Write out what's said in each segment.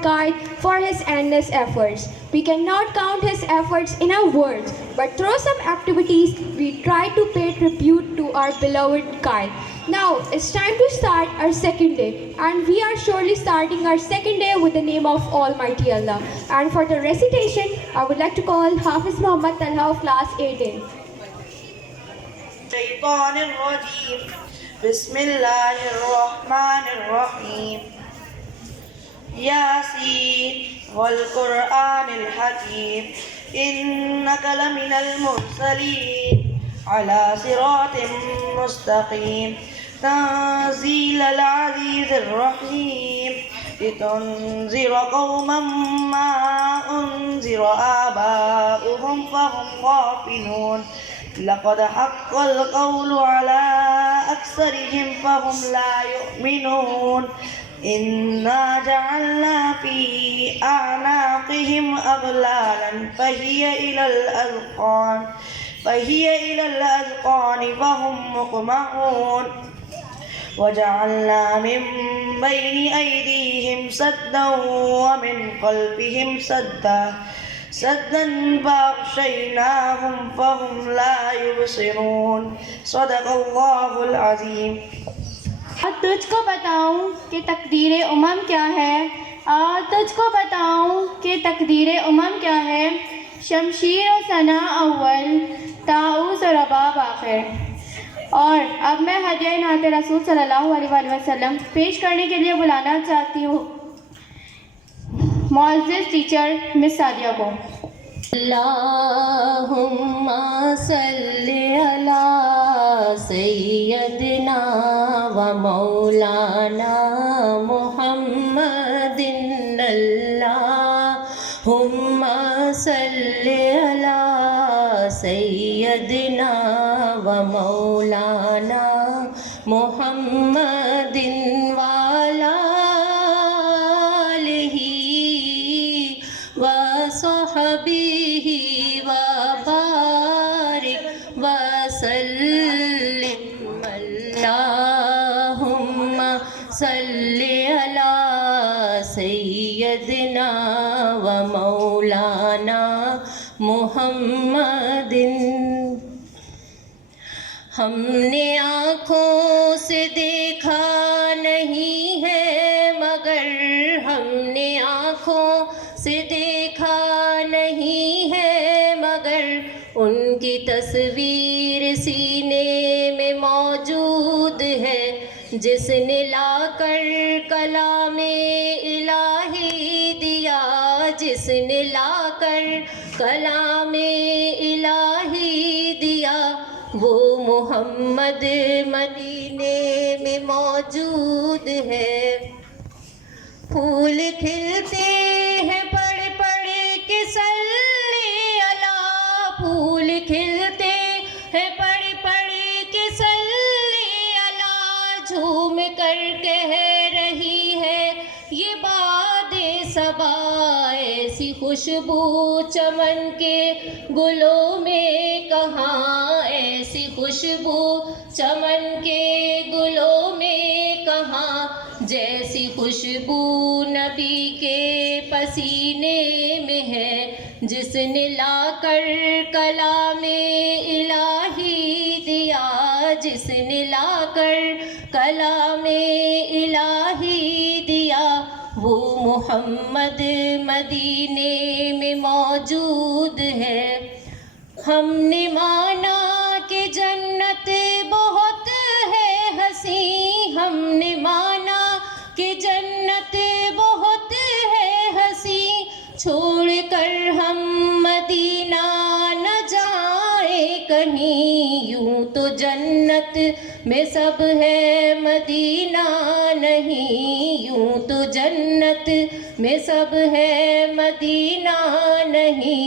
beloved Kyle for his endless efforts. We cannot count his efforts in our words, but through some activities, we try to pay tribute to our beloved Kyle. Now, it's time to start our second day, and we are surely starting our second day with the name of Almighty Allah. And for the recitation, I would like to call Hafiz Muhammad Talha of class 8A. الشيطان الرجيم بسم الله الرحمن الرحيم ياسين والقرآن الحكيم إنك لمن المرسلين على صراط مستقيم تنزيل العزيز الرحيم لتنذر قوما ما أنذر آباؤهم فهم غافلون لقد حق القول على أكثرهم فهم لا يؤمنون إنا جعلنا في أعناقهم أغلالا فهي إلى الأذقان فهم مقمحون وجعلنا من بين أيديهم سدا ومن خلفهم سدا فأغشيناهم فهم لا يبصرون صدق الله العظيم. اور تجھ کو بتاؤں کہ تقدیر امم کیا ہے، اور تجھ کو بتاؤں کہ تقدیر امم کیا ہے، شمشیر و ثنا اول، طاؤس و رباب آخر. اور اب میں ہدیہ نعت رسول صلی اللہ علیہ وآلہ وسلم پیش کرنے کے لیے بلانا چاہتی ہوں معزز ٹیچر مس سعدیہ کو. اللہم صلی علی سیدنا و مولانا محمد. اللہم صلی علی سیدنا و مولانا محمد وعلی وصحبه وبارك وسلم. اللهم صل على سيدنا ومولانا محمد. ہم نے آنکھوں سے دیکھا نہیں ہے مگر ہم نے آنکھوں سے دیکھا نہیں ہے مگر ان کی تصویر سینے میں موجود ہے. جس نے لا کر کلام الہی دیا، جس نے لا کر کلام الہی دیا، وہ محمد مدینے میں موجود ہے. پھول کھلتے ہیں پڑھ پڑھ کے صلی اللہ، پھول کھلتے ہیں پڑھ پڑھ کے صلی اللہ. جھوم کر کہہ رہی ہے یہ باد صبا، ایسی خوشبو چمن کے گلوں میں کہاں، ایسی خوشبو چمن کے گلوں میں کہاں، جیسی خوشبو نبی کے پسینے میں ہے. جس نے لا کر کلام الہی دیا، جس نے لا کر کلام الہی دیا، وہ محمد مدینے میں موجود ہے. ہم نے مانا کہ جنت بہت ہے حسین، ہم نے مانا کہ جنت بہت ہے حسین، چھوڑ کر ہم مدینہ نہ جائیں کہیں. یوں تو جنت میں سب ہے مدینہ نہیں، یوں تو جنت میں سب ہے مدینہ نہیں.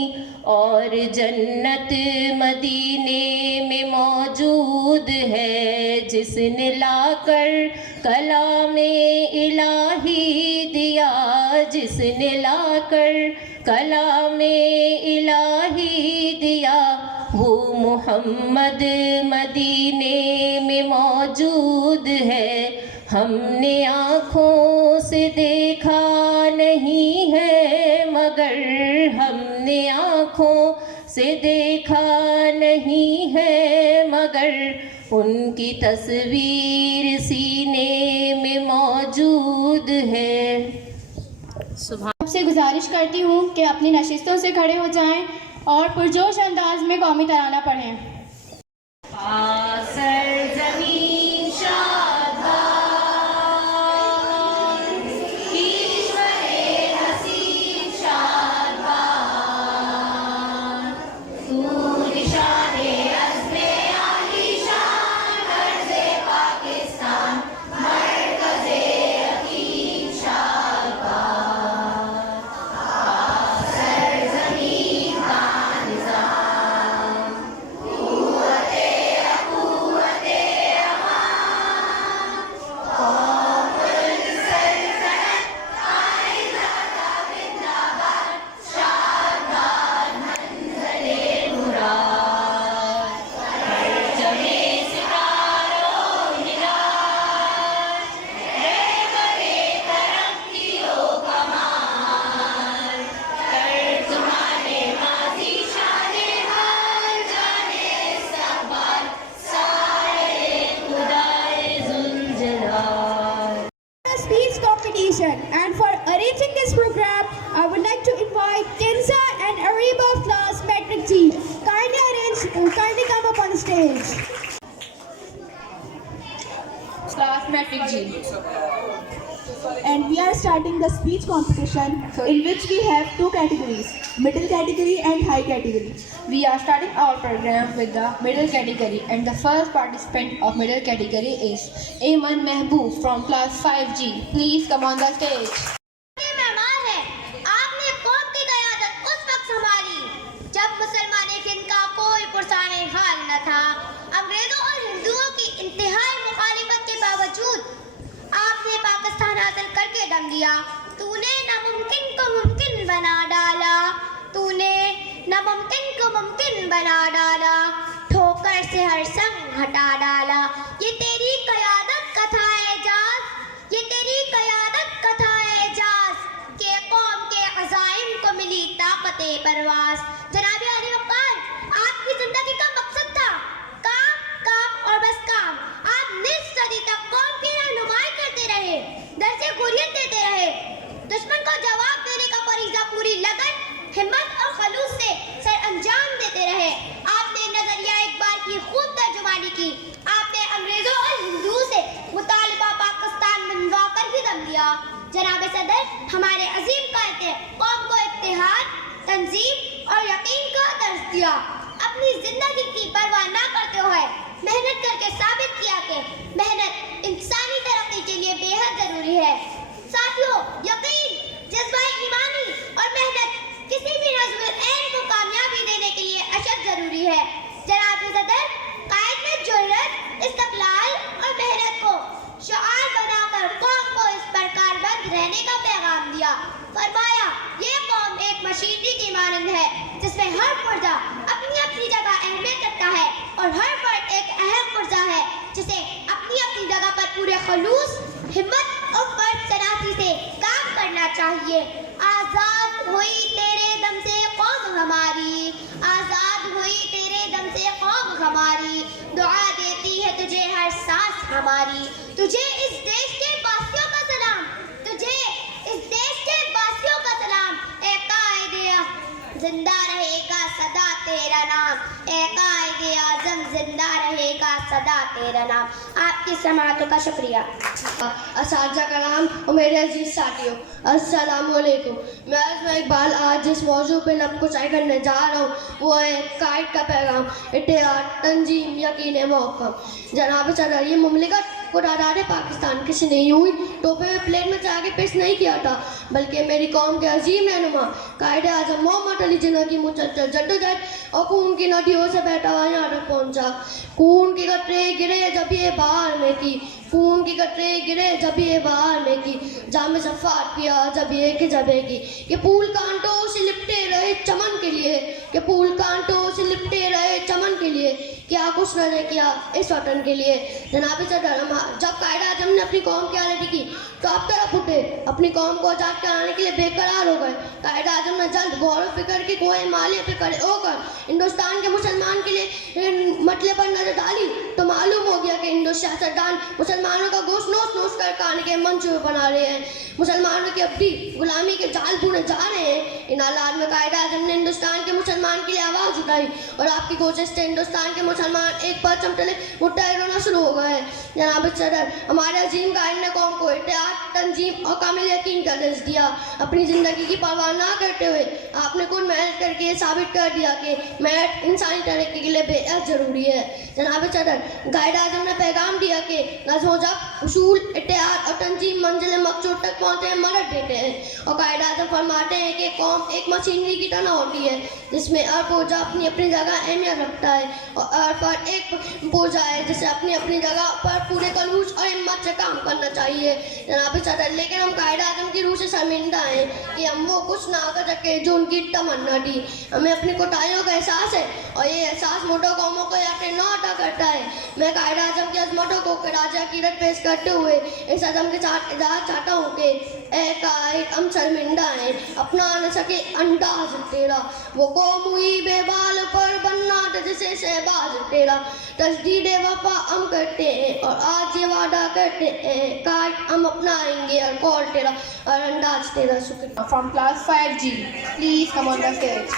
اور جنت مدینے میں موجود ہے. جس نے لا کر کلام الہی دیا، جس نے لا کر کلام الہی دیا، وہ محمد مدینے میں موجود ہے. ہم نے آنکھوں سے دیکھا نہیں ان کی تصویر سینے میں موجود ہے. آپ سے گزارش کرتی ہوں کہ اپنی نشستوں سے کھڑے ہو جائیں اور پرجوش انداز میں قومی ترانہ پڑھیں. سرزمین شاد باد، کشور حسین شاد باد، تو نشان عزم عالی شان، مرز پاکستان، مرکز یقین شاد باد. سرزمین کا نظام، قوت Speech competition, and for arranging this program I would like to invite Kinza and Ariba of class Metric G. Kindly come up on the stage. Class Metric G. And we are starting the speech competition in which we have two categories, middle category and high category. We are starting our program with the middle category, and the first participant of middle category is Ayman Mehboob from class 5G. Please come on the stage. مہمان ہے، آپ نے قوم کی قیادت اس وقت سنبھالی جب مسلمان ہند کا کوئی پرسان حال نہ تھا. انگریزوں اور ہندوؤں کی انتہائی مخالفت کے باوجود آپ نے پاکستان حاصل کر کے دم دیا. تو نے ناممکن کو ممکن بنا ڈالا، تو نے ناممکن کو ممکن بنا ڈالا، ٹھوکر سے ہر سنگ ہٹا ڈالا. یہ تیری قیادت کا تھا اعجاز، یہ تیری قیادت کا تھا اعجاز کہ قوم کے عزائم کو ملی طاقت پرواز. جناب علی وقار، آپ کی زندگی کا مقصد تھا کام، کام اور بس کام. آپ نصف صدی تک قوم کی رہنمائی کرتے رہے، درس غوریت دیتے رہے، دشمن کو جواب دینے کا فریضہ پوری لگن، ہمت اور خلوص سے سر انجام دیتے رہے. آپ نے نظریہ اقبال کی خوب ترجمانی کی. آپ نے انگریزوں اور ہندوؤں سے مطالبہ پاکستان منوا کر ہی دم لیا. جناب صدر، ہمارے عظیم قائد نے قوم کو اتحاد، تنظیم اور یقین کا درس دیا. اپنی زندگی کی پرواہ نہ کرتے ہوئے محنت کر کے ثابت کیا کہ محنت انسانی ترقی کے لیے بے حد ضروری ہے. ساتھیوں، یقین، جذبہ ایمانی اور محنت کسی بھی نظم العین کو کامیابی دینے کے لیے اشد ضروری ہے. جناب صدر، قائد نے جرأت، استقلال اور محنت کو شعار بنا کر قوم کو اس پر کاربند رہنے کا پیغام دیا. فرمایا، یہ قوم ایک مشینری کی مانند ہے جس میں ہر پرزہ اپنی اپنی جگہ اہمیت رکھتا ہے اور ہر فرد ایک اہم پرزہ ہے جسے اپنی اپنی جگہ پر پورے خلوص، ہمت اور فرد شناسی سے کام کرنا چاہیے. آزاد ہوئی تیرے دم سے قوم ہماری، آزاد ہوئی تیرے دم سے قوم ہماری، دعا دیتی ہے تجھے ہر سانس ہماری. تجھے اس دیش کے باسیوں کا سلام، تجھے اس دیش کے باسیوں کا سلام. اے قائد زندہ رہے گا صدا تیرا نام، اے قائد اعظم زندہ رہے گا صدا تیرا نام. آپ کی سماعت کا شکریہ. اساتذہ کرام اور میرے عزیز ساتھیوں، السلام علیکم. میں اقبال آج جس موضوع پہ نقل کشائی کرنے جا رہا ہوں وہ ہے قائد کا پیغام، اتحاد، تنظیم، یقین محکم. جناب صدر، یہ مملکت کو تعداد پاکستان کسی نے یوں ہی ٹوپے میں پلیٹ میں چڑھا کے پیش نہیں کیا تھا، بلکہ میری قوم کے عظیم رہنما قائد اعظم محمد علی جناح کی مسلسل جدوجہد اور خون کی ندیوں سے بہتا ہوا یہاں تک پہنچا. خون کے قطرے گرے جب یہ بہار میں کی خون کی قطرے گرے جب یہ بہار میں کی جام صفات کیا جب یہ کہ جبے کی کہ پھول کانٹوں سے لپٹے رہے چمن کے لیے کہ پھول کانٹوں سے لپٹے رہے چمن کے لیے کیا کچھ نہ کیا اس وطن کے لیے. جناب صدر جب قائد اعظم نے اپنی قوم کی آزادی کی تو آپ طرف اٹھے اپنی قوم کو آزاد کرانے کے لیے بے قرار ہو گئے. قائد اعظم نے جلد غور و فکر کی کوہ مالیہ پہ کھڑے ہو کر ہندوستان کے مسلمان کے لیے مسئلے پر نظر ڈالی تو معلوم ہو گیا کہ ہندو سیاستدان مسلمانوں کا گوشت نوش نوش کر کھانے کے منصوبے بنا رہے ہیں. مسلمانوں کی ابدی غلامی کے جال بنے جا رہے ہیں. ان حالات میں قائد اعظم نے ہندوستان کے مسلمان کے لیے آواز اٹھائی اور آپ کی کوشش سے ہندوستان کے مسلمان ایک پرچم تلے متحد ہونا شروع ہو گئے. جناب صدر ہمارے عظیم قائد نے قوم کو اتحاد تنظیم اور کامل یقین کا درس دیا. اپنی زندگی کی پرواہ نہ کرتے ہوئے آپ نے خود محنت کر کے ثابت کر دیا کہ محنت انسانی ترقی کے لیے بے حد ضروری ہے. جناب صدر قائد اعظم نے پیغام دیا کہ نظم و ضبط اصول اتحاد اور تنظیم منزل مقصود تک پہنچنے میں مدد دیتے ہیں. اور قائد اعظم فرماتے ہیں کہ قوم ایک مشینری کی طرح ہوتی ہے جس میں ہر پرزہ اپنی اپنی جگہ اہمیت رکھتا ہے اور ہر فرد ایک پرزہ ہے جسے اپنی اپنی جگہ پر پورے خلوص اور ہمت سے کام کرنا چاہیے. جناب صدر لیکن ہم قائد اعظم کی روح سے شرمندہ ہیں کہ ہم وہ کچھ نہ کر سکے جو ان کی تمنا تھی. ہمیں اپنی کوتاہیوں کا احساس ہے اور یہ احساس موٹو قوموں کو یاد نہ عطا کرتا ہے. میں قائد اعظم کی عظمتوں کو خراج عقیدت پیش کرتے ہوئے اس عزم کے ساتھ اظہار چاہتا ہوں کہ اے قائد ہم شرمندہ ہیں اپنا نہ سکے انداز تیرا وہ قوم ہوئی بے بال پر بننا جسے شہباز تیرا تجدید وفا ہم کرتے ہیں اور آج یہ وعدہ کرتے ہیں قائد ہم اپنائیں گے اور قول تیرا اور انداز تیرا. شکریہ. From class 5G, please come on the stage.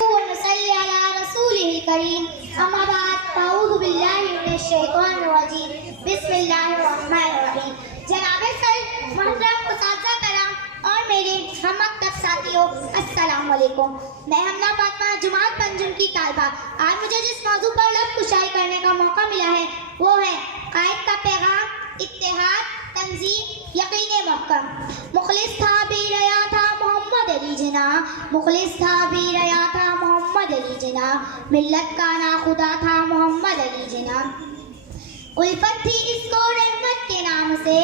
ونصلي على رسوله الكريم أما بعد أعوذ بالله من الشيطان الرجيم بسم الله الرحمن الرحيم. جناب سر محترم اساتذہ کرام اور میرے ہم مکتب ساتھیوں السلام علیکم. میں حمنا فاطمہ جماعت پنجم کی طالبہ. آج مجھے جس موضوع پر لفظ کشائی کرنے کا موقع ملا ہے وہ ہے قائد کا پیغام اتحاد تنظیم یقین محکم. مخلص تھا بھی ریا تھا محمد علی جناح مخلص تھا بھی ریا تھا محمد علی جناح ملت کا نا خدا تھا محمد علی جناح. الفت تھی اس کو رحمت کے نام سے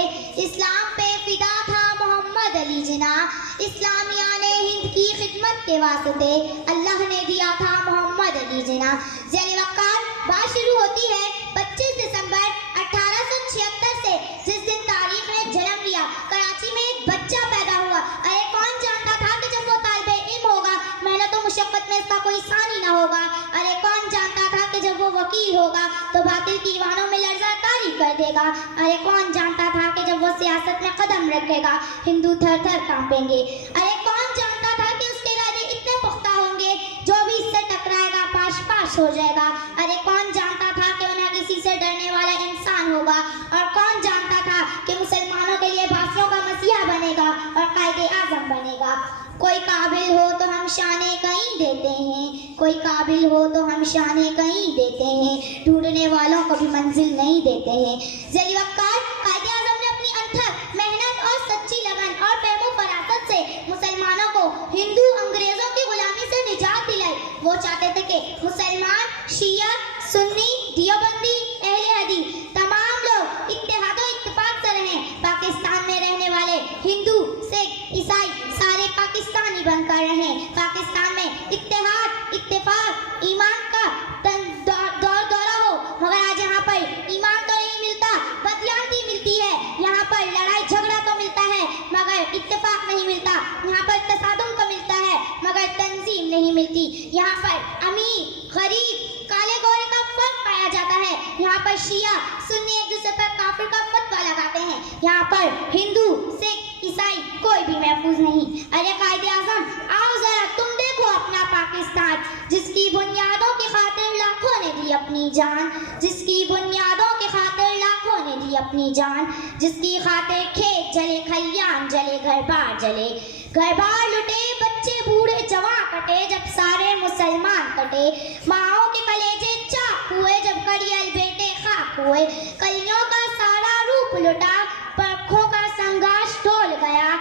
اسلام پہ فدا تھا محمد علی جناح. اسلامیان ہند کی خدمت کے واسطے اللہ نے دیا تھا محمد علی جناح. ذیل وقار بات شروع ہوتی ہے 25 دسمبر 1876 سے جس دن تاریخ نے جنم لیا. کراچی میں ایک بچہ پیدا ہوا. ارے کون جانتا تھا کہ جب وہ طالب علم ہوگا محنت و مشقت میں اس کا کوئی ثانی نہ ہوگا. ارے کون جانتا تھا کہ جب وہ وکیل ہوگا تو باطل کی ایوانوں میں لرزہ طاری کر دے گا. ارے کون جانتا تھا کہ جب وہ سیاست میں قدم رکھے گا ہندو تھر تھر کانپیں گے. ارے کون جانتا تھا کہ اس کے ارادے اتنے پختہ ہوں گے جو بھی اس سے ٹکرائے گا پاش پاش ہو جائے گا. ارے کون جانتا تھا کہ انہیں کسی سے ڈرنے والا انسان ہوگا. اور کون جانتا تھا کہ مسلمانوں کے لیے بھاسیوں کا مسیحا بنے گا اور قائد اعظم بنے گا. کوئی قابل ہو تو ہم شانے کہیں دیتے ہیں کوئی قابل ہو تو ہم شانے کہیں دیتے ہیں ڈھونڈنے والوں کو بھی منزل نہیں دیتے ہیں. ذیل وقار قائد اعظم نے اپنی انتھک محنت اور سچی لگن اور فہم و فراست سے مسلمانوں کو ہندو انگریزوں کی غلامی سے نجات دلائی. وہ چاہتے تھے کہ مسلمان شیعہ سنی دیوبندی اہل حدیث تمام لوگ اتحاد و اتفاق سے رہیں. پاکستان میں رہنے والے ہندو سکھ عیسائی سارے پاکستانی بن کر رہیں. پاکستان میں اتحاد اتفاق ایمان کا دور دورہ ہو. مگر آج یہاں پر ایمان تو نہیں ملتا بدیانتی ملتی ہے. یہاں پر لڑائی جھگڑا تو ملتا ہے مگر اتفاق نہیں ملتا. یہاں پر تصادم تو ملتا ہے مگر تنظیم نہیں ملتی. یہاں پر امیر غریب کالے گورے کا فرق پایا جاتا ہے. یہاں پر شیعہ سنی ایک دوسرے پر کافر کا فتویٰ لگاتے ہیں. یہاں پر ہندو سکھ عیسائی کوئی بھی محفوظ نہیں. ارے قائد اعظم آؤ ذرا تم دیکھو اپنا پاکستان جس کی بنیادوں کی خاطر لاکھوں نے دی اپنی جان جس کی بنیادوں کی خاطر لاکھوں نے دی اپنی جان جس کی خاطر کھیت جلے کھلیان جلے گھر بار جلے گھر بار لٹے بچے بوڑھے جوان کٹے جب سارے مسلمان کٹے. ماؤں کے کلیجے چاک ہوئے جب کڑیل بیٹے خاک ہوئے. کلیوں کا سارا روپ لٹا پرکھوں کا سنگاش ڈول گیا.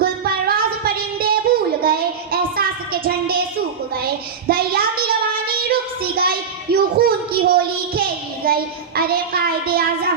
گل پرواز پرندے بھول گئے احساس کے جھنڈے سوکھ گئے. دریا کی روانی رک سی گئی یوں خون کی ہولی کھیلی گئی. ارے قائد اعظم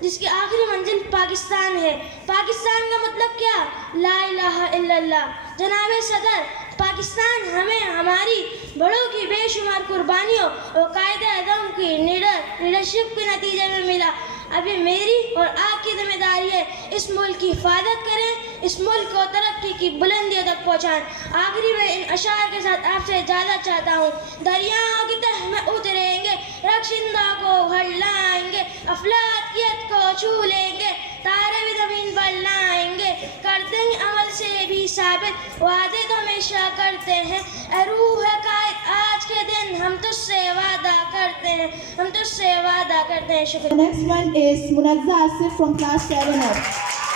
جس کی آخری منزل پاکستان ہے. پاکستان کا مطلب کیا؟ لا الہ الا اللہ. جناب صدر، پاکستان ہمیں ہماری بڑوں کی بے شمار قربانیوں اور قائد اعظم کی لیڈرشپ کے نتیجے میں ملا. ابھی میری اور آپ کی ذمہ داری ہے اس ملک کی حفاظت کریں، اس ملک کو ترقی کی بلندیوں تک پہنچائیں. آخری میں ان اشعار کے ساتھ آپ سے اجازت چاہتا ہوں. دریاؤں کی تہ میں اتریں گے، رخشندہ کو گھر لائیں گے، افلاکیت کو چھو لیں گے، تارے بھی زمین پر لائیں گے، کرتے ہیں عمل سے بھی ثابت، وعدے تو ہمیشہ کرتے ہیں. اے روح قائد، آج کے دن ہم تجھ سے وعدہ کرتے ہیں، ہم تجھ سے وعدہ کرتے ہیں. شکریہ. The next one is Munazza Asif from class 7F.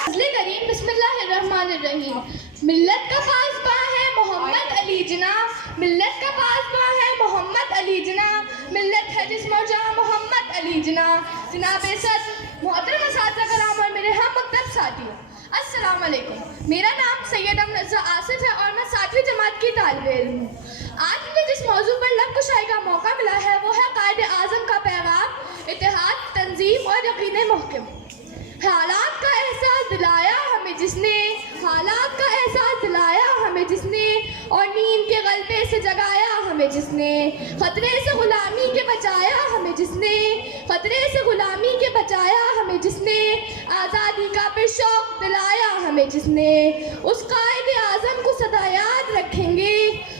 فضل کریم بسم اللہ الرحمن الرحیم. ملت کا پاسباں ہے محمد علی جناح، ملت کا پاسباں ہے محمد علی جناح، ملت ہے جسم و جاں محمد علی جناح. جناب صدر، محترم اساتذہ کرام اور میرے ہم مکتب ساتھیوں، السلام علیکم. میرا نام سیدہ منزہ آصف ہے اور میں 7ویں جماعت کی طالب علم ہوں. آج مجھے جس موضوع پر لب کشائی کا موقع ملا ہے وہ ہے قائد اعظم کا پیغام، اتحاد، تنظیم اور یقین محکم. حالات کا احساس دلایا ہمیں جس نے، حالات کا احساس دلایا ہمیں جس نے، اور نیند کے غلبے سے جگایا ہمیں جس نے، خطرے سے غلامی کے بچایا ہمیں جس نے، خطرے سے غلامی کے بچایا ہمیں جس نے، آزادی کا پھر شوق دلایا ہمیں جس نے. اس قائد اعظم کو سدا یاد رکھیں گے،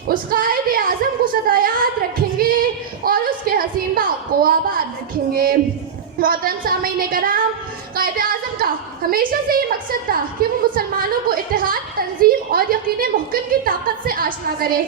اس قائد اعظم کو سدا یاد رکھیں گے اور اس کے حسین باغ کو آباد رکھیں گے. محترم سامعین کرام، قائد اعظم کا ہمیشہ سے یہ مقصد تھا کہ وہ مسلمانوں کو اتحاد، تنظیم اور یقین محکم کی طاقت سے آشنا کرے،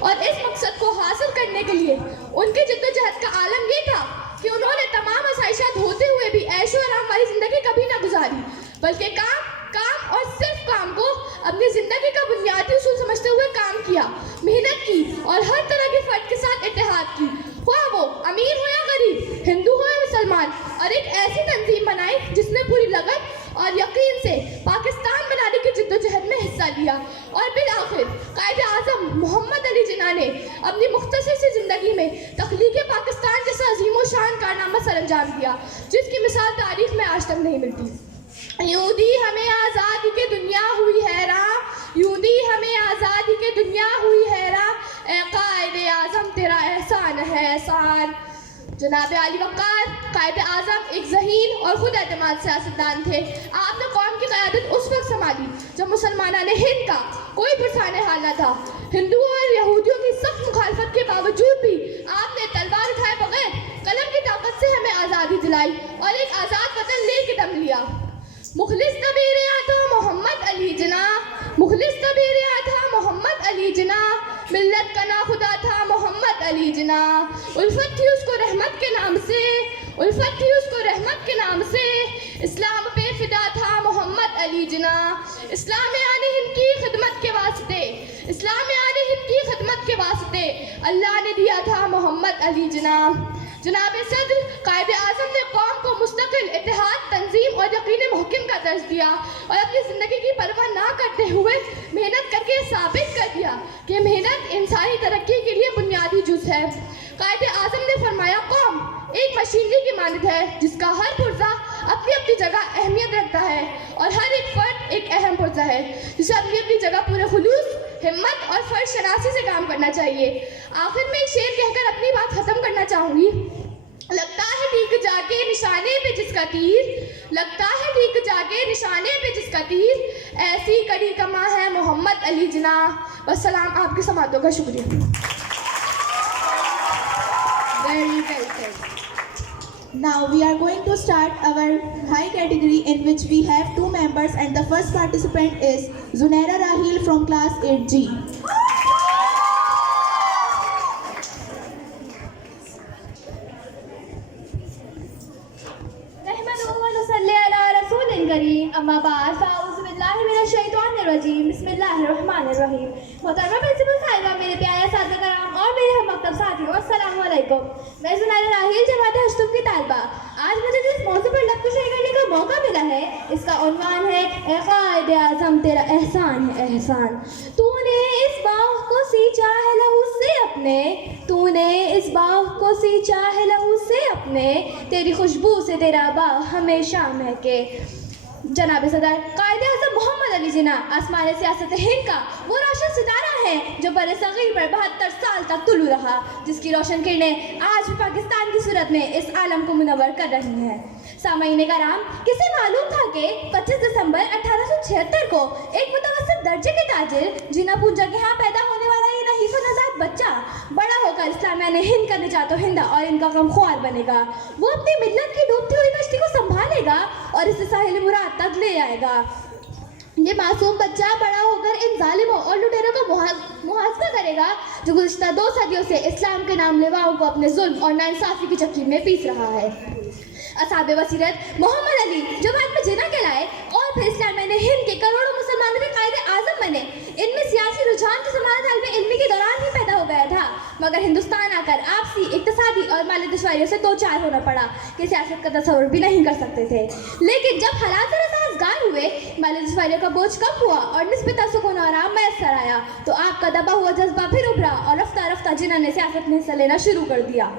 اور اس مقصد کو حاصل کرنے کے لیے ان کی جدوجہد کا عالم یہ تھا کہ انہوں نے تمام آسائشات ہوتے ہوئے بھی عیش و آرام والی زندگی کبھی نہ گزاری، بلکہ کام اور صرف کام کو اپنی زندگی کا بنیادی اصول سمجھتے ہوئے کام کیا، محنت کی اور ہر طرح کے فرد کے ساتھ اتحاد کی، خواہ وہ امیر ہو یا غریب، ہندو ہو یا مسلمان، اور ایک ایسی تنظیم بنائی جس نے پوری لگن اور یقین سے پاکستان بنانے کی جدوجہد میں حصہ لیا. اور بالآخر قائد اعظم محمد علی جناح نے اپنی مختصر سی زندگی میں تخلیق پاکستان جیسا عظیم و شان کارنامہ سر انجام دیا جس کی مثال تاریخ میں آج تک نہیں ملتی. یوں دی ہمیں آزادی کی دنیا ہوئی حیران، یوں دی ہمیں آزادی کی دنیا ہوئی حیران، اے قائد اعظم تیرا احسان ہے احسان. جناب علی وقار قائد اعظم ایک ذہین اور خود اعتماد سیاستدان تھے. آپ نے قوم کی قیادت اس وقت سنبھالی جب مسلمانان ہند کا کوئی پرسان حال نہ تھا. ہندوؤں اور یہودیوں کی سخت مخالفت کے باوجود بھی آپ نے تلوار اٹھائے بغیر قلم کی طاقت سے ہمیں آزادی دلائی اور ایک آزاد وطن لے کے دم لیا. مخلص نبیر آتا محمد علی جناح، مخلص نبیر آتا محمد علی جناح، ملت کا ناخدا تھا محمد علی جناح. الفت تھی اس کو رحمت کے نام سے، الفت تھی اس کو رحمت کے نام سے، اسلام پہ فدا تھا محمد علی جناح. اسلام آنے ہند کی خدمت کے واسطے، اسلام آنے ہند کی خدمت کے واسطے اللہ نے دیا تھا محمد علی جناح. جناب صدر، قائد اعظم نے قوم کو مستقل اتحاد، تنظیم اور یقین محکم کا درس دیا اور اپنی زندگی کی پرواہ نہ کرتے ہوئے محنت کر کے ثابت کر دیا کہ محنت انسانی ترقی کے لیے بنیادی جز ہے. قائد اعظم نے فرمایا قوم ایک مشینری کی مانند ہے جس کا ہر پرزہ اپنی اپنی جگہ اہمیت رکھتا ہے اور ہر ایک فرد ایک اہم پرزہ ہے جسے اپنی اپنی جگہ پورے خلوص، ہمت اور فرد شناسی سے کام کرنا چاہیے. آخر میں ایک شعر کہہ کر اپنی بات ختم کرنا چاہوں گی. لگتا ہے ٹھیک جا کے نشانے پہ جس کا تیر، لگتا ہے ٹھیک جا کے نشانے پہ جس کا تیر، ایسی کڑی کماں ہے محمد علی جناح. والسلام. آپ کی سماعتوں کا شکریہ. Very well said. Now we are going to start our high category in which we have 2 members, and the first participant is Zunaira Rahil from class 8G. اما بعد فاعوذ باللہ من الشیطان الرجیم، بسم اللہ الرحمن الرحیم. محترمہ پرنسپل صاحبہ، میرے پیارے اساتذہ کرام اور میرے ہم مکتب ساتھیوں، السلام علیکم. میں زنیرہ راحیل جماعت اشتم کی طالبہ. آج مجھے جس موضوع پر لب کشائی کرنے کا موقع ملا ہے اس کا عنوان ہے اے قائد اعظم تیرا احسان ہے احسان. تو نے اس باغ کو سینچا ہے لہو سے اپنے اپنے، تو نے اس باغ کو سینچا ہے لہو سے اپنے، تیری خوشبو سے تیرا باغ ہمیشہ مہکے۔ جناب صدر، قائد اعظم محمد علی جناح آسمان سیاست ہند کا وہ روشن ستارہ ہے جو بر صغیر پر 72 سال تک طلوع رہا، جس کی روشن کرنیں آج بھی پاکستان کی صورت میں اس عالم کو منور کر رہی ہیں۔ سامعین کرام، کسے معلوم تھا کہ 25 دسمبر 1876 کو ایک متوسط درجے کے تاجر جناح پونجا کے ہاں پیدا ہونے والا یہ نحیف و نژاد بچہ بڑا ہو کر اسلامیہ ہند کا نجات و ہندہ اور ان کا غمخوار بنے گا۔ وہ اپنی ملت کی ڈوبتی ہوئی کشتی کو سنبھالے گا اور اسے ساحل مراد تک لے آئے گا۔ یہ معصوم بچہ بڑا ہو کر ان ظالموں اور لٹیروں کا محاسبہ کرے گا جو گزشتہ 2 صدیوں سے اسلام کے نام لیواؤں کو اپنے ظلم اور ناانصافی کی چکی میں پیس رہا ہے۔ اصحاب بصیرت محمد علی جو بعد میں جناح کہلائے اور پھر اسلامیہ ہند کے کروڑوں مسلمانوں کے قائد اعظم بنے، ان میں سیاسی رجحان کی ضمانت علم علمی کے دوران ہی پیدا ہو گیا تھا، مگر ہندوستان آ کر آپسی اقتصادی اور مالی دشواریوں سے 2-4 ہونا پڑا کہ سیاست کا تصور بھی نہیں کر سکتے تھے۔ لیکن جب حالات ذرا سازگار ہوئے، مالی دشواریوں کا بوجھ کم ہوا اور نسبتاً سکون اور آرام میسر آیا تو آپ کا دبا ہوا جذبہ پھر ابھرا اور رفتہ رفتہ جناح نے سیاست میں حصہ لینا شروع کر دیا۔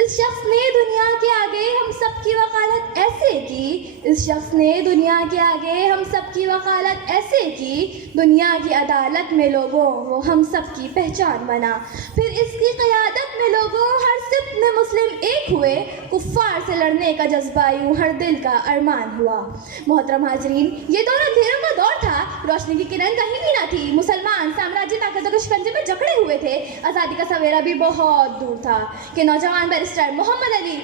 اس شخص نے دنیا کے آگے ہم سب کی وکالت ایسے کی، اس شخص نے دنیا کے آگے ہم سب کی وکالت ایسے کی، دنیا کی عدالت میں لوگوں وہ ہم سب کی پہچان بنا، پھر اس کی قیادت میں لوگوں ہر سمت میں مسلم ایک ہوئے، کفار سے لڑنے کا جذبہ یوں ہر دل کا ارمان ہوا۔ محترم حاضرین، یہ دور اندھیروں کا دور تھا، روشنی کی کرن کہیں بھی نہ تھی، مسلمان سامراجی طاقتوں کے شکنجے میں جکڑے ہوئے تھے، آزادی کا سویرا بھی بہت دور تھا کہ نوجوان بیرسٹر محمد علی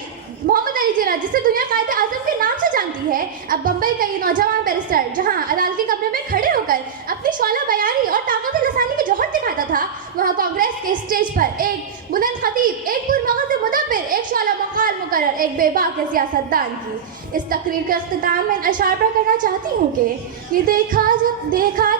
جناح، جسے دنیا قائد اعظم کے نام سے جانتی ہے، اب بمبئی کا یہ نوجوان بیرسٹر جہاں عدالتی کمرے میں کھڑے ہو کر اپنی شعلہ بیانی اور طاقت لسانی کی جوہر دکھاتا تھا، وہاں کانگریس کے اسٹیج پر ایک بلند خطیب، ایک پرمغز مدبر، ایک شعلہ مقال مقرر، ایک بے باک سیاست دان کی۔ اس تقریر کا اختتام میں اشعار پر کرنا چاہتی ہوں کہ یہ دیکھا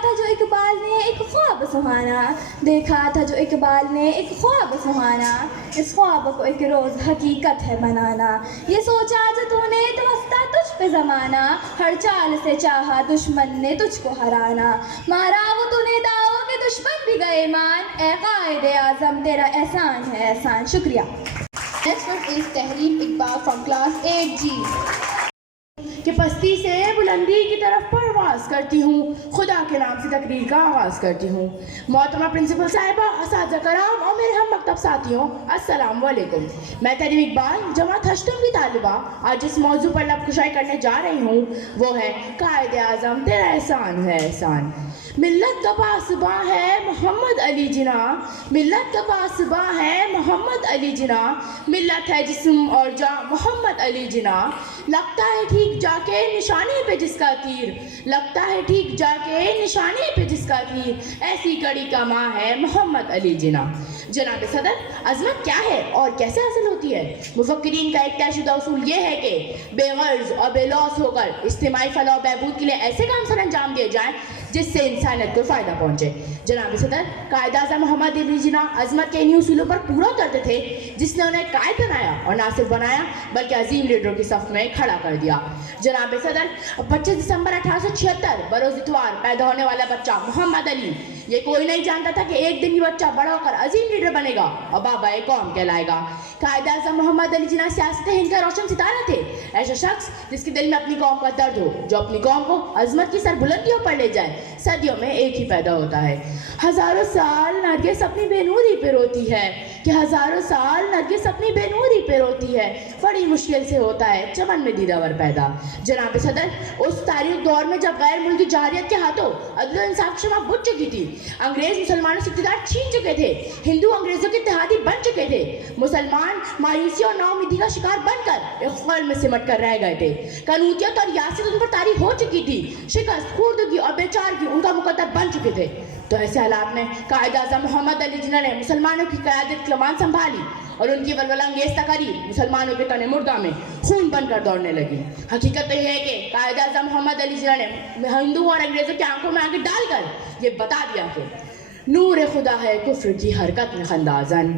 تھا جو اقبال نے ایک خواب سہانا، دیکھا تھا جو اقبال نے ایک خواب سہانا، اس خواب کو ایک روز حقیقت ہے بنانا، یہ سوچا جو تو نے تو ہنستا تجھ پہ زمانہ، ہر چال سے چاہا دشمن نے تجھ کو ہرانا، مارا وہ تو نے داؤ کہ دشمن بھی گئے مان، اے قائد اعظم تیرا احسان ہے احسان۔ شکریہ۔ Next one is Tehreek Iqbal from class 8G. کہ پستی سے بلندی کی طرف پرواز کرتی ہوں، خدا کے نام سے تقریر کا آغاز کرتی ہوں۔ محترمہ پرنسپل صاحبہ، اساتذہ کرام اور میرے ہم مکتب ساتھیوں، السلام علیکم۔ میں تحریر اقبال جماعت ہشتم کی طالبہ آج جس موضوع پر لب کشائی کرنے جا رہی ہوں وہ ہے قائد اعظم تیرا احسان ہے احسان۔ ملت کا پاسباں ہے محمد علی جناح، ملت کا پاسباں ہے محمد علی جناح، ملت ہے جسم اور جاں محمد علی جناح، لگتا ہے ٹھیک جا کے نشانے پہ جس کا تیر، لگتا ہے ٹھیک جا کے نشانے پہ جس کا تیر، ایسی کڑی کا ماں ہے محمد علی جناح۔ جناب صدر، عظمت کیا ہے اور کیسے حاصل ہوتی ہے؟ مفکرین کا ایک طے شدہ اصول یہ ہے کہ بے غرض اور بے لوث ہو کر اجتماعی فلاح و بہبود کے لیے ایسے کام سر انجام دیے جائیں جس سے انسانیت کو فائدہ پہنچے۔ جناب صدر، قائد اعظم محمد علی جناح عظمت کے انہی اصولوں پر پورا اترتے تھے جس نے انہیں قائد بنایا اور نہ صرف بنایا بلکہ عظیم لیڈروں کی صف میں کھڑا کر دیا۔ جناب صدر، 25 دسمبر 1876 بروز اتوار پیدا ہونے والا بچہ محمد علی، یہ کوئی نہیں جانتا تھا کہ ایک دن یہ بچہ بڑا ہو کر عظیم لیڈر بنے گا اور بابا قوم کہلائے گا۔ قائد اعظم محمد علی جناح سیاست ہند کا روشن ستارہ تھے، ایسا شخص جس کے دل میں اپنی قوم کا درد ہو، جو اپنی قوم کو عظمت کی سربلندیوں پر لے جائے۔ صدیوں میں ایک ہی پیدا ہوتا ہے، ہزاروں سال نرگس اپنی بے نوری پہ روتی ہے، کہ ہزاروں سال نرگس اپنی بے نوری پہ روتی ہے، بڑی مشکل سے ہوتا ہے چمن میں دیداور پیدا۔ جناب صدر، اس تاریخ دور میں جب غیر ملکی جارحیت کے ہاتھوں عدل و انصاف کی شمع بجھ چکی تھی، انگریز مسلمانوں سے اقتدار چھین چکے تھے، ہندو انگریزوں کے اتحادی بن چکے تھے، مسلمان مایوسی اور ناامیدی کا شکار بن کر ایک خل میں سمٹ کر رہ گئے تھے، قنوطیت اور یاست ان پر طاری ہو چکی تھی، شکست، خوردگی اور بیچارگی ان کا مقدر بن چکے تھے۔ تو ایسے حالات میں قائد اعظم محمد علی جناح نے مسلمانوں کی قیادت کمان سنبھالی اور ان کی ولولہ انگیز تقاریر مسلمانوں کے تن مردہ میں خون بن کر دوڑنے لگی۔ حقیقت تو یہ ہے کہ قائد اعظم محمد علی جناح نے ہندو اور انگریزوں کی آنکھوں میں آنکھ ڈال کر یہ بتا دیا کہ نور خدا ہے کفر کی حرکت میں خندازن،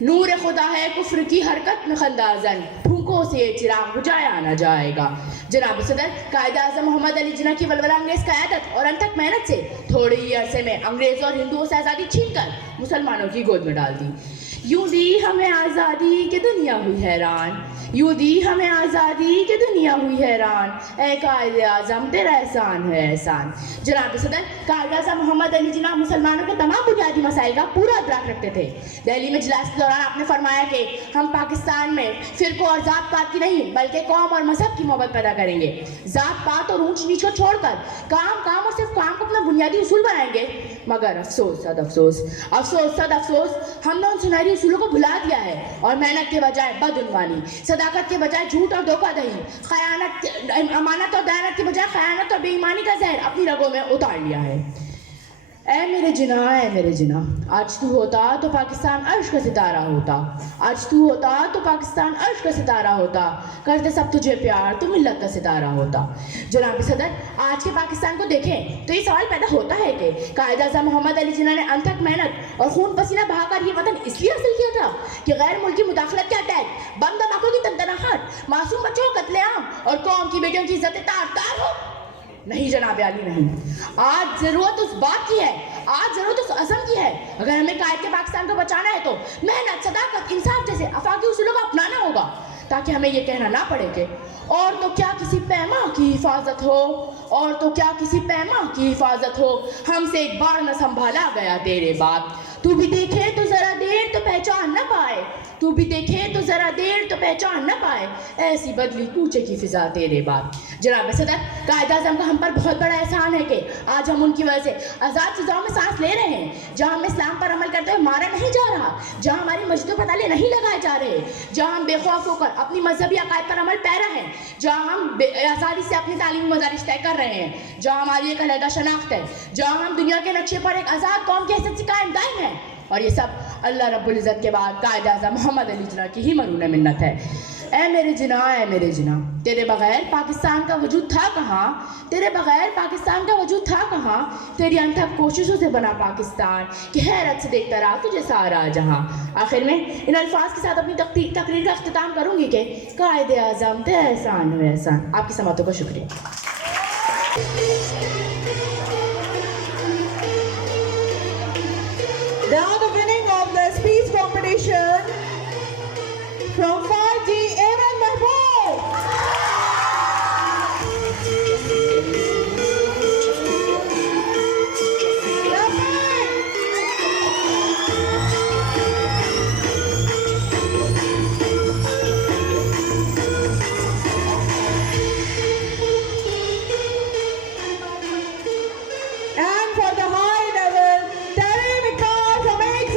نور خدا ہے کفر کی حرکت میں خندازن، پھونکوں سے یہ چراغ بجھایا نہ جائے گا۔ جناب صدر، قائد اعظم محمد علی جناح کی ولولہ انگیز قیادت اور انتھک محنت سے تھوڑے ہی عرصے میں انگریزوں اور ہندوؤں سے آزادی چھین کر مسلمانوں کی گود میں ڈال دی۔ یوں دی ہمیں آزادی کہ دنیا ہوئی حیران، یوں دی ہمیں آزادی کہ دنیا ہوئی حیران، اے قائد اعظم تیرا احسان ہے احسان۔ جناب صدر، قائد اعظم محمد علی جناح مسلمانوں کے تمام بنیادی مسائل کا پورا ادراک رکھتے تھے۔ دہلی میں اجلاس کے دوران آپ نے فرمایا کہ ہم پاکستان میں فرقوں اور ذات پات کی نہیں بلکہ قوم اور مذہب کی محبت پیدا کریں گے، ذات پات اور اونچ نیچ کو چھوڑ کر کام اور صرف کام کو اپنا بنیادی اصول بنائیں گے۔ مگر افسوس صد افسوس، افسوس صد افسوس، ہم نے ان سنہری اصولوں کو بھلا دیا ہے اور محنت کے بجائے بدعنوانی، صداقت کے بجائے جھوٹ اور دھوکہ دہی، خیانت، امانت اور دیانت کے بجائے خیانت اور بے ایمانی کا زہر اپنی رگوں میں اتار لیا ہے۔ اے میرے جناح، اے میرے جناح، آج تو ہوتا تو پاکستان عرش کا ستارہ ہوتا، آج تو ہوتا تو پاکستان عرش کا ستارہ ہوتا، کرتے سب تجھے پیار تو ملت کا ستارہ ہوتا۔ جناب صدر، آج کے پاکستان کو دیکھیں تو یہ سوال پیدا ہوتا ہے کہ قائد اعظم محمد علی جناح نے انتھک محنت اور خون پسینہ بہا کر یہ وطن اس لیے حاصل کیا تھا کہ غیر ملکی مداخلت کے اٹیک، بم دھماکوں کی تنتناہٹ، معصوم بچوں کا قتل عام اور قوم کی بیٹیوں کی عزت تار تار ہو؟ نہیں جناب عالی، نہیں۔ آج ضرورت اس بات کی ہے، آج ضرورت اس عزم کی ہے۔ اگر ہمیں قائد کے پاکستان کو بچانا ہے تو محنت، صداقت، انصاف جیسے آفاقی اصولوں کو اپنانا ہوگا، تاکہ ہمیں یہ کہنا نہ پڑے کہ اور تو کیا کسی پیما کی حفاظت ہو، اور تو کیا کسی پیما کی حفاظت ہو، ہم سے ایک بار نہ سنبھالا گیا تیرے باپ۔ تو بھی دیکھے تو ذرا دیر تو پہچان نہ پائے، تو بھی دیکھے تو ذرا دیر تو پہچان نہ پائے، ایسی بدلی کوچے کی فضا تیرے باپ۔ جناب صدر، قائد اعظم کا ہم پر بہت بڑا احسان ہے کہ آج ہم ان کی وجہ سے آزاد فضاؤں میں سانس لے رہے ہیں، جہاں ہم اسلام پر عمل کرتے ہوئے مارا نہیں جا رہا، جہاں ہماری مسجدوں پر تالے نہیں لگائے جا رہے، جہاں ہم بے خوف ہو کر اپنی مذہبی عقائد پر عمل پیرا ہیں، جہاں ہم آزادی سے اپنی تعلیمی مدارس طے کر رہے ہیں، جہاں ہماری ایک علیحدہ شناخت ہے، جہاں ہم دنیا کے نقشے پر ایک آزاد قوم کی حیثیت سے قائم دائم ہیں، اور یہ سب اللہ رب العزت کے بعد قائد اعظم محمد علی جناح کی ہی مرہون منت ہے۔ اے میرے جناح، اے میرے جناح، تیرے بغیر پاکستان کا وجود تھا کہاں، تیرے بغیر پاکستان کا وجود تھا کہاں، تیری انتھک کوششوں سے بنا پاکستان کہ حیرت سے دیکھتا رہا تجھے سارا جہاں۔ آخر میں ان الفاظ کے ساتھ اپنی تقریر کا اختتام کروں گی کہ قائد اعظم تیرا احسان ہے احسان۔ آپ کی سماعتوں کا شکریہ۔ Now the winning of the speech competition from 5G Evan Mahmood. And for the high level, Terry McCall from 8G.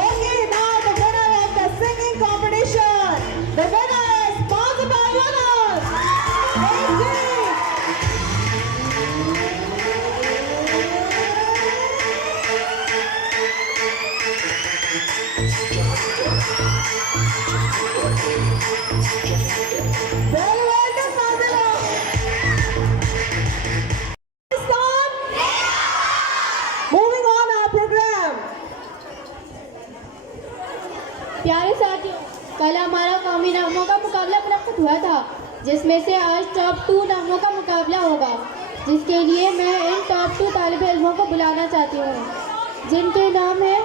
Okay, now the winner of the singing competition. The winner is Mazaba Yunus. 8G. Very well done, Mazaba. Moving on our program. پیارے ساتھیوں، کل ہمارا قومی نغموں کا مقابلہ منعقد ہوا تھا، جس میں سے آج ٹاپ 2 نغموں کا مقابلہ ہوگا، جس کے لیے میں ان ٹاپ 2 طالب علموں کو بلانا چاہتی ہوں، جن کے نام ہیں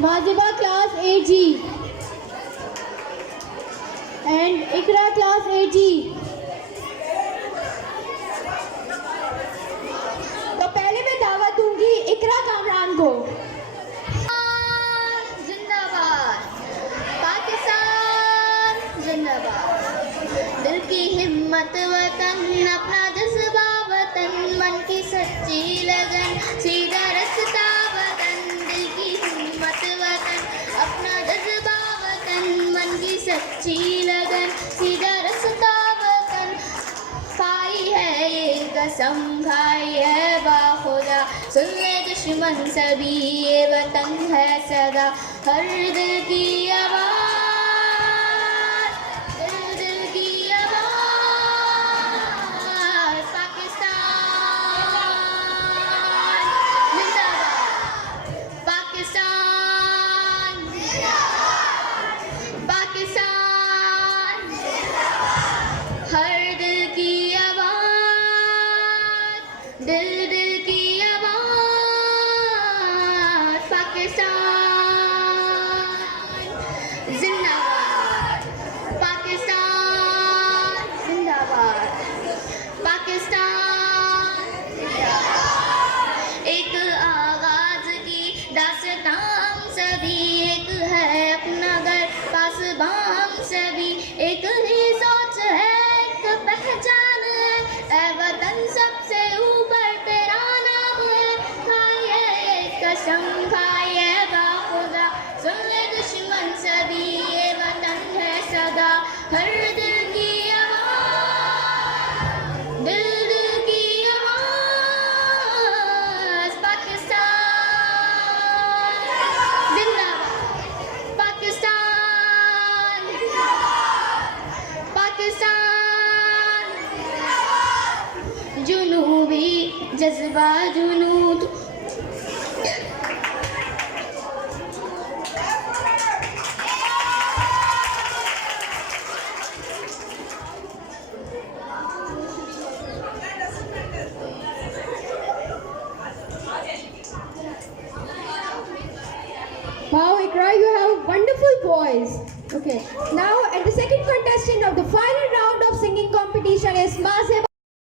Mazba class 8G and Iqra class 8G۔ تو پہلے میں دعوت دوں گی اقرا کامران کو۔ زندہ باد پاکستان، زندہ باد۔ دل کی ہمت وطن، اپنا جذبہ وطن، من کی سچی لگن، سیدھا رستہ وطن۔ دل کی ہمت وطن، اپنا جذبہ وطن، من کی سچی لگن، سیدھا رستہ وطن۔ کھائی ہے یہ قسم، کھائی ہے باخدا، سن لے دشمن سبھی، یہ وطن ہے صدا، ہر دل کی آواز، دل کی آواز، Pakistan Wonderful voice. Okay. Now, and the second contestant of the final round of singing competition is Mazeba.